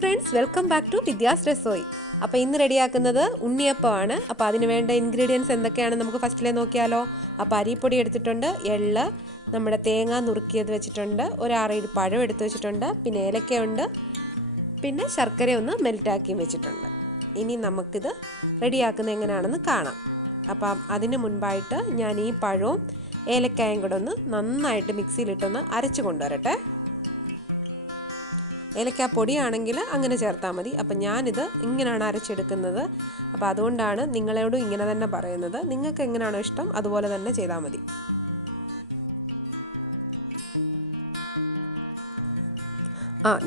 Friends, welcome back to വിദ്യാ'സ്രസോയി. അപ്പോൾ ഇന്ന് റെഡിയാക്കുന്നത് ഉണ്ണിയപ്പമാണ്. അപ്പോൾ അതിന് വേണ്ട ഇൻഗ്രീഡിയൻസ് എന്തൊക്കെയാണെന്ന് നമുക്ക് ഫസ്റ്റിലേ നോക്കിയാലോ. അപ്പോൾ അരിപ്പൊടി എടുത്തിട്ടുണ്ട്, എള്ള്, നമ്മുടെ തേങ്ങ നുറുക്കിയത് വെച്ചിട്ടുണ്ട്, ഒരു 6-7 പഴം എടുത്ത് വെച്ചിട്ടുണ്ട്, പിന്നെ ഏലക്കയുണ്ട്, പിന്നെ ശർക്കര ഒന്ന് മെൽറ്റാക്കിയും വെച്ചിട്ടുണ്ട്. ഇനി നമുക്കിത് റെഡിയാക്കുന്നത് എങ്ങനെയാണെന്ന് കാണാം. അപ്പം അതിന് മുൻപായിട്ട് ഞാൻ ഈ പഴവും ഏലക്കായും കൂടെ ഒന്ന് നന്നായിട്ട് മിക്സിയിലിട്ടൊന്ന് അരച്ച് കൊണ്ടുവരട്ടെ. ഏലക്കാപ്പൊടിയാണെങ്കിൽ അങ്ങനെ ചേർത്താൽ മതി. അപ്പം ഞാനിത് ഇങ്ങനെയാണ് അരച്ചെടുക്കുന്നത്. അപ്പോൾ അതുകൊണ്ടാണ് നിങ്ങളോടും ഇങ്ങനെ തന്നെ പറയുന്നത്. നിങ്ങൾക്ക് എങ്ങനെയാണോ ഇഷ്ടം അതുപോലെ തന്നെ ചെയ്താൽ മതി.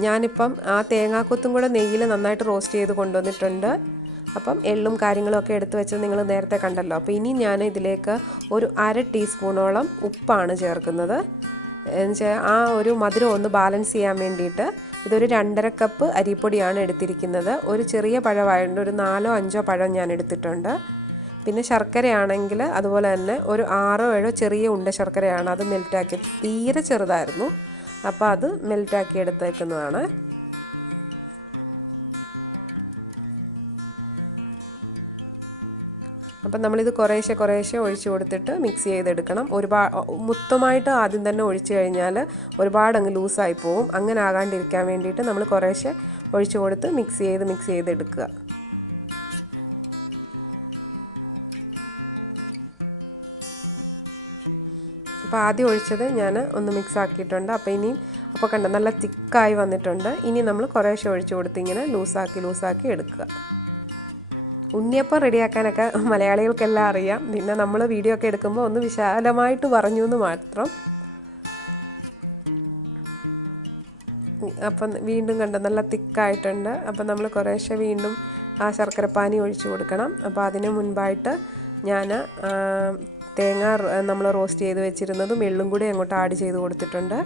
ഞാനിപ്പം ആ തേങ്ങാക്കൊത്തും കൂടെ നെയ്യിൽ നന്നായിട്ട് റോസ്റ്റ് ചെയ്ത് കൊണ്ടുവന്നിട്ടുണ്ട്. അപ്പം എള്ളും കാര്യങ്ങളും ഒക്കെ എടുത്ത് വെച്ചത് നിങ്ങൾ നേരത്തെ കണ്ടല്ലോ. അപ്പോൾ ഇനി ഞാൻ ഇതിലേക്ക് ഒരു 1/2 ടീസ്പൂണോളം ഉപ്പാണ് ചേർക്കുന്നത്. എന്നുവെച്ചാൽ ആ ഒരു മധുരം ഒന്ന് ബാലൻസ് ചെയ്യാൻ വേണ്ടിയിട്ട്. ഇതൊരു 2.5 കപ്പ് അരിപ്പൊടിയാണ് എടുത്തിരിക്കുന്നത്. ഒരു ചെറിയ പഴമായതുകൊണ്ട് ഒരു 4-5 പഴം ഞാൻ എടുത്തിട്ടുണ്ട്. പിന്നെ ശർക്കരയാണെങ്കിൽ അതുപോലെ തന്നെ ഒരു 6-7 ചെറിയ ഉണ്ട ശർക്കരയാണ്. അത് മെൽറ്റാക്കി, തീരെ ചെറുതായിരുന്നു, അപ്പോൾ അത് മെൽറ്റാക്കി എടുത്തേക്കുന്നതാണ്. അപ്പം നമ്മളിത് കുറേശ്ശെ ഒഴിച്ച് കൊടുത്തിട്ട് മിക്സ് ചെയ്തെടുക്കണം. മൊത്തമായിട്ട് ആദ്യം തന്നെ ഒഴിച്ച് കഴിഞ്ഞാൽ ഒരുപാട് അങ്ങ് ലൂസായി പോവും. അങ്ങനെ ആകാണ്ടിരിക്കാൻ വേണ്ടിയിട്ട് നമ്മൾ കുറേശ്ശെ ഒഴിച്ച് കൊടുത്ത് മിക്സ് ചെയ്തെടുക്കുക. അപ്പോൾ ആദ്യം ഒഴിച്ചത് ഞാൻ ഒന്ന് മിക്സ് ആക്കിയിട്ടുണ്ട്. അപ്പോൾ കണ്ട നല്ല തിക്കായി വന്നിട്ടുണ്ട്. ഇനി നമ്മൾ കുറേശ്ശെ ഒഴിച്ച് കൊടുത്ത് ഇങ്ങനെ ലൂസാക്കി എടുക്കുക. ഉണ്ണിയപ്പം റെഡിയാക്കാനൊക്കെ മലയാളികൾക്കെല്ലാം അറിയാം. പിന്നെ നമ്മൾ വീഡിയോ ഒക്കെ എടുക്കുമ്പോൾ ഒന്ന് വിശാലമായിട്ട് പറഞ്ഞു എന്ന് മാത്രം. അപ്പം വീണ്ടും കണ്ട നല്ല തിക്കായിട്ടുണ്ട്. അപ്പം നമ്മൾ കുറേശ്ശെ വീണ്ടും ആ ശർക്കരപ്പാനി ഒഴിച്ചു കൊടുക്കണം. അപ്പോൾ അതിന് മുൻപായിട്ട് ഞാൻ തേങ്ങ നമ്മൾ റോസ്റ്റ് ചെയ്ത് വെച്ചിരുന്നതും എള്ളും കൂടി അങ്ങോട്ട് ആഡ് ചെയ്ത് കൊടുത്തിട്ടുണ്ട്.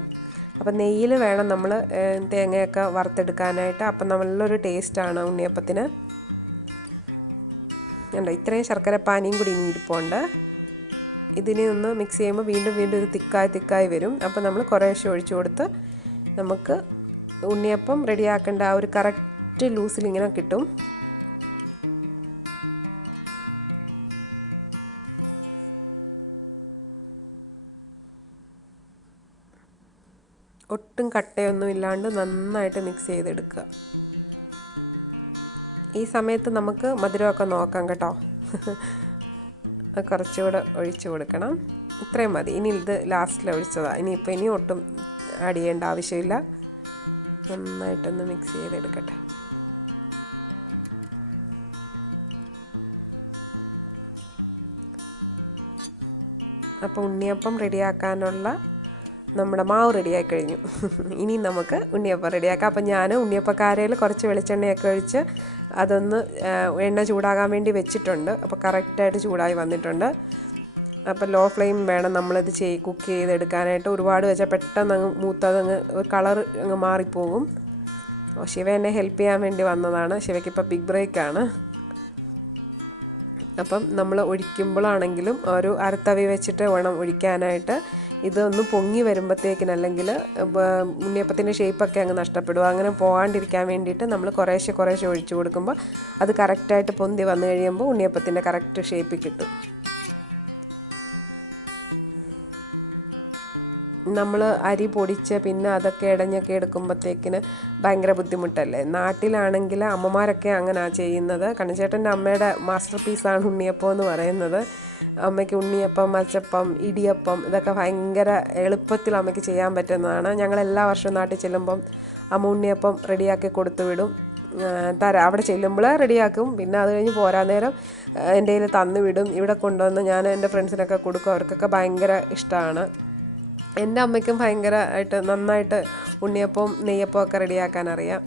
അപ്പം നെയ്യിൽ വേണം നമ്മൾ തേങ്ങയൊക്കെ വറുത്തെടുക്കാനായിട്ട്. അപ്പം നല്ലൊരു ടേസ്റ്റാണ് ഉണ്ണിയപ്പത്തിന്. ഉണ്ട്, ഇത്രയും ശർക്കരപ്പാനിയും കൂടി ഇനി ഇരിപ്പുണ്ട്. ഇതിനെ ഒന്ന് മിക്സ് ചെയ്യുമ്പോൾ വീണ്ടും ഇത് തിക്കായി വരും. അപ്പോൾ നമ്മൾ കുറേശ്ശെ ഒഴിച്ചു കൊടുത്ത് നമുക്ക് ഉണ്ണിയപ്പം റെഡിയാക്കേണ്ട ആ ഒരു കറക്റ്റ് ലൂസിൽ ഇങ്ങനെ കിട്ടും. ഒട്ടും കട്ടയൊന്നും ഇല്ലാണ്ട് നന്നായിട്ട് മിക്സ് ചെയ്തെടുക്കുക. ഈ സമയത്ത് നമുക്ക് മധുരമൊക്കെ നോക്കാം കേട്ടോ. കുറച്ചുകൂടെ ഒഴിച്ചു കൊടുക്കണം. ഇത്രയും മതി. ഇനി ഇത് ലാസ്റ്റിൽ ഒഴിച്ചതാണ്. ഇനി ഒട്ടും ആഡ് ചെയ്യേണ്ട ആവശ്യമില്ല. നന്നായിട്ടൊന്ന് മിക്സ് ചെയ്തെടുക്കട്ടെ. അപ്പോൾ ഉണ്ണിയപ്പം റെഡിയാക്കാനുള്ള നമ്മുടെ മാവ് റെഡിയായി കഴിഞ്ഞു. ഇനി നമുക്ക് ഉണ്ണിയപ്പം റെഡിയാക്കാം. അപ്പം ഞാൻ ഉണ്ണിയപ്പക്കാരയിൽ കുറച്ച് വെളിച്ചെണ്ണയൊക്കെ ഒഴിച്ച് അതൊന്ന് എണ്ണ ചൂടാകാൻ വേണ്ടി വെച്ചിട്ടുണ്ട്. അപ്പോൾ കറക്റ്റായിട്ട് ചൂടായി വന്നിട്ടുണ്ട്. അപ്പോൾ ലോ ഫ്ലെയിം വേണം നമ്മളിത് കുക്ക് ചെയ്തെടുക്കാനായിട്ട്. ഒരുപാട് വെച്ചാൽ പെട്ടെന്ന് അങ്ങ് മൂത്തതങ്ങ് കളർ അങ്ങ് മാറിപ്പോകും. ശിവ എന്നെ ഹെൽപ്പ് ചെയ്യാൻ വേണ്ടി വന്നതാണ്. ശിവയ്ക്കിപ്പോൾ ബിഗ് ബ്രേക്കാണ്. അപ്പം നമ്മൾ ഒഴിക്കുമ്പോഴാണെങ്കിലും ഒരു അരത്തവി വെച്ചിട്ട് വേണം ഒഴിക്കാനായിട്ട്. ഇതൊന്ന് പൊങ്ങി വരുമ്പോഴത്തേക്കിന്, അല്ലെങ്കിൽ ഉണ്ണിയപ്പത്തിൻ്റെ ഷേപ്പൊക്കെ അങ്ങ് നഷ്ടപ്പെടും. അങ്ങനെ പോകാണ്ടിരിക്കാൻ വേണ്ടിയിട്ട് നമ്മൾ കുറേശ്ശെ ഒഴിച്ചു കൊടുക്കുമ്പോൾ അത് കറക്റ്റായിട്ട് പൊന്തി വന്നു കഴിയുമ്പോൾ ഉണ്ണിയപ്പത്തിൻ്റെ കറക്റ്റ് ഷേപ്പിൽ കിട്ടും. നമ്മൾ അരി പൊടിച്ച് പിന്നെ അതൊക്കെ ഇടഞ്ഞൊക്കെ എടുക്കുമ്പോഴത്തേക്കിന് ഭയങ്കര ബുദ്ധിമുട്ടല്ലേ. നാട്ടിലാണെങ്കിൽ അമ്മമാരൊക്കെ അങ്ങനെയാണ് ചെയ്യുന്നത്. കണ്ണുചേട്ടൻ്റെ അമ്മയുടെ മാസ്റ്റർ പീസാണ് ഉണ്ണിയപ്പം എന്ന് പറയുന്നത്. അമ്മയ്ക്ക് ഉണ്ണിയപ്പം, അച്ചപ്പം, ഇടിയപ്പം ഇതൊക്കെ ഭയങ്കര എളുപ്പത്തിൽ അമ്മയ്ക്ക് ചെയ്യാൻ പറ്റുന്നതാണ്. ഞങ്ങൾ എല്ലാ വർഷവും നാട്ടിൽ ചെല്ലുമ്പം അമ്മ ഉണ്ണിയപ്പം റെഡിയാക്കി കൊടുത്തു വിടും. അവിടെ ചെല്ലുമ്പോൾ റെഡിയാക്കും. പിന്നെ അത് കഴിഞ്ഞ് പോരാൻ നേരം എൻ്റെ കയ്യിൽ തന്നു വിടും. ഇവിടെ കൊണ്ടുവന്ന് ഞാൻ എൻ്റെ ഫ്രണ്ട്സിനൊക്കെ കൊടുക്കും. അവർക്കൊക്കെ ഭയങ്കര ഇഷ്ടമാണ്. എൻ്റെ അമ്മയ്ക്കും ഭയങ്കരമായിട്ട് നന്നായിട്ട് ഉണ്ണിയപ്പവും നെയ്യപ്പവും ഒക്കെ റെഡിയാക്കാൻ അറിയാം.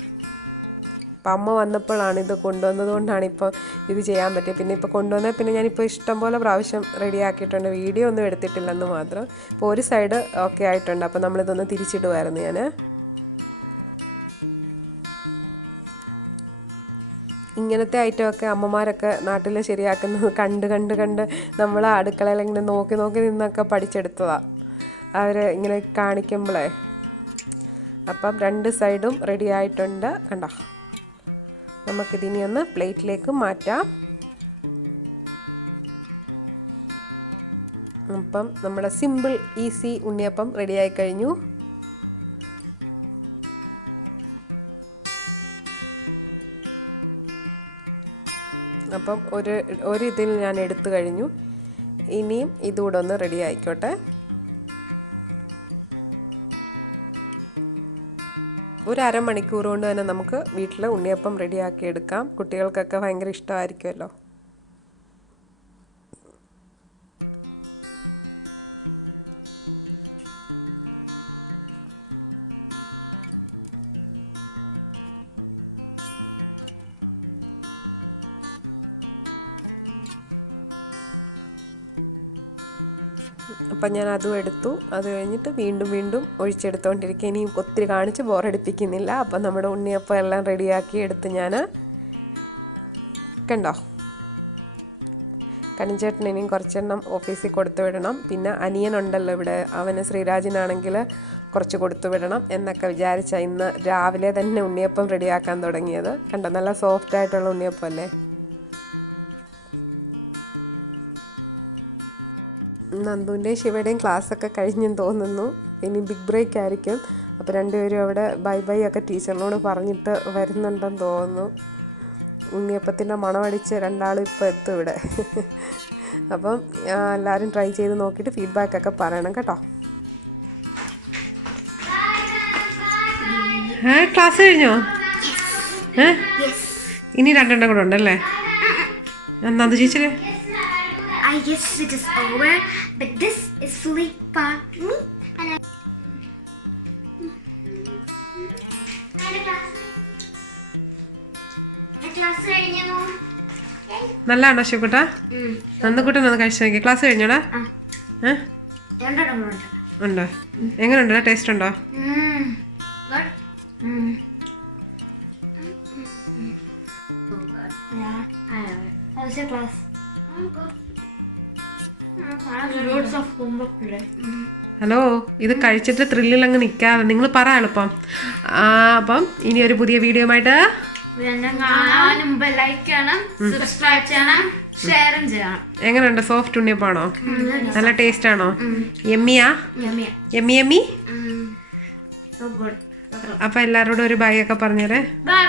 അപ്പം അമ്മ വന്നപ്പോഴാണ് ഇത് കൊണ്ടുവന്നത് കൊണ്ടാണ് ഇപ്പോൾ ഇത് ചെയ്യാൻ പറ്റിയത്. പിന്നെ ഇപ്പോൾ കൊണ്ടുവന്നാൽ പിന്നെ ഞാനിപ്പോൾ ഇഷ്ടംപോലെ പ്രാവശ്യം റെഡിയാക്കിയിട്ടുണ്ട്. വീഡിയോ ഒന്നും എടുത്തിട്ടില്ലെന്ന് മാത്രം. ഇപ്പോൾ ഒരു സൈഡ് ഓക്കെ ആയിട്ടുണ്ട്. അപ്പോൾ നമ്മളിതൊന്ന് തിരിച്ചിടുമായിരുന്നു ഞാൻ. ഇങ്ങനത്തെ ഐറ്റമൊക്കെ അമ്മമാരൊക്കെ നാട്ടിൽ ശരിയാക്കുന്നത് കണ്ട് നമ്മൾ അടുക്കളയിൽ ഇങ്ങനെ നോക്കി നിന്നൊക്കെ പഠിച്ചെടുത്തതാണ് അവർ ഇങ്ങനെ കാണിക്കുമ്പോഴേ. അപ്പം 2 സൈഡും റെഡി ആയിട്ടുണ്ട്. കണ്ടോ, നമുക്കിതിനി ഒന്ന് പ്ലേറ്റിലേക്ക് മാറ്റാം. അപ്പം നമ്മുടെ സിമ്പിൾ ഈസി ഉണ്ണിയപ്പം റെഡിയായി കഴിഞ്ഞു. അപ്പം ഒരു ഇതിൽ ഞാൻ എടുത്തു കഴിഞ്ഞു. ഇനിയും ഇതുകൂടെ ഒന്ന് റെഡി ആയിക്കോട്ടെ. ഒരു അരമണിക്കൂർ കൊണ്ട് തന്നെ നമുക്ക് വീട്ടിൽ ഉണ്ണിയപ്പം റെഡിയാക്കി എടുക്കാം. കുട്ടികൾക്കൊക്കെ ഭയങ്കര ഇഷ്ടമായിരിക്കുമല്ലോ. അപ്പം ഞാൻ അതും എടുത്തു. അത് കഴിഞ്ഞിട്ട് വീണ്ടും ഒഴിച്ചെടുത്തുകൊണ്ടിരിക്കുക. ഇനിയും ഒത്തിരി കാണിച്ച് ബോറടിപ്പിക്കുന്നില്ല. അപ്പം നമ്മുടെ ഉണ്ണിയപ്പം എല്ലാം റെഡിയാക്കി എടുത്ത് ഞാൻ കണ്ടോ. കണിച്ചേട്ടന് ഇനിയും കുറച്ചെണ്ണം ഓഫീസിൽ കൊടുത്തു വിടണം. പിന്നെ അനിയനുണ്ടല്ലോ ഇവിടെ, അവന് ശ്രീരാജിനാണെങ്കിൽ കുറച്ച് കൊടുത്തു വിടണം എന്നൊക്കെ വിചാരിച്ചാൽ ഇന്ന് രാവിലെ തന്നെ ഉണ്ണിയപ്പം റെഡിയാക്കാൻ തുടങ്ങിയത്. കണ്ടോ, നല്ല സോഫ്റ്റായിട്ടുള്ള ഉണ്ണിയപ്പം അല്ലേ. നന്ദുവിൻ്റെയും ശിവയുടെയും ക്ലാസ്സൊക്കെ കഴിഞ്ഞെന്ന് തോന്നുന്നു. ഇനി ബിഗ് ബ്രേക്ക് ആയിരിക്കും. അപ്പോൾ രണ്ടുപേരും അവിടെ ബൈ ഒക്കെ ടീച്ചറിനോട് പറഞ്ഞിട്ട് വരുന്നുണ്ടെന്ന് തോന്നുന്നു. ഉണ്ണിയപ്പത്തിൻ്റെ മണമടിച്ച് രണ്ടാളും ഇപ്പോൾ എത്തും ഇവിടെ. അപ്പം എല്ലാവരും ട്രൈ ചെയ്ത് നോക്കിയിട്ട് ഫീഡ്ബാക്കൊക്കെ പറയണം കേട്ടോ. ക്ലാസ് കഴിഞ്ഞോ? ഇനി രണ്ടെണ്ണം കൂടെ ഉണ്ടല്ലേ? നന്ദു ചേച്ചി, I guess it is over, but this is fully for me. And നല്ലതാണോ ശിവക്കുട്ടാ? നന്ദുക്കുട്ടൻ ഒന്ന് കഴിച്ചു നോക്കി. ക്ലാസ് കഴിഞ്ഞോടാ? ഉണ്ടോ? എങ്ങനെയുണ്ടോ? ടേസ്റ്റ് ഉണ്ടോ? ഹലോ, ഇത് കഴിച്ചിട്ട് ത്രില്ലിൽ അങ്ങ് നിൽക്കാതെ നിങ്ങൾ പറ എളുപ്പം. അപ്പം ഇനി ഒരു പുതിയ വീഡിയോ ആയിട്ട് എങ്ങനെയുണ്ട്? സോഫ്റ്റ് ഉണ്ണിയപ്പാണോ? നല്ല ടേസ്റ്റ് ആണോ? യമ്മിയാ? യമ്മി? അപ്പൊ എല്ലാരോടും ഒരു ബൈ ഒക്കെ പറഞ്ഞേരെ. ബൈ.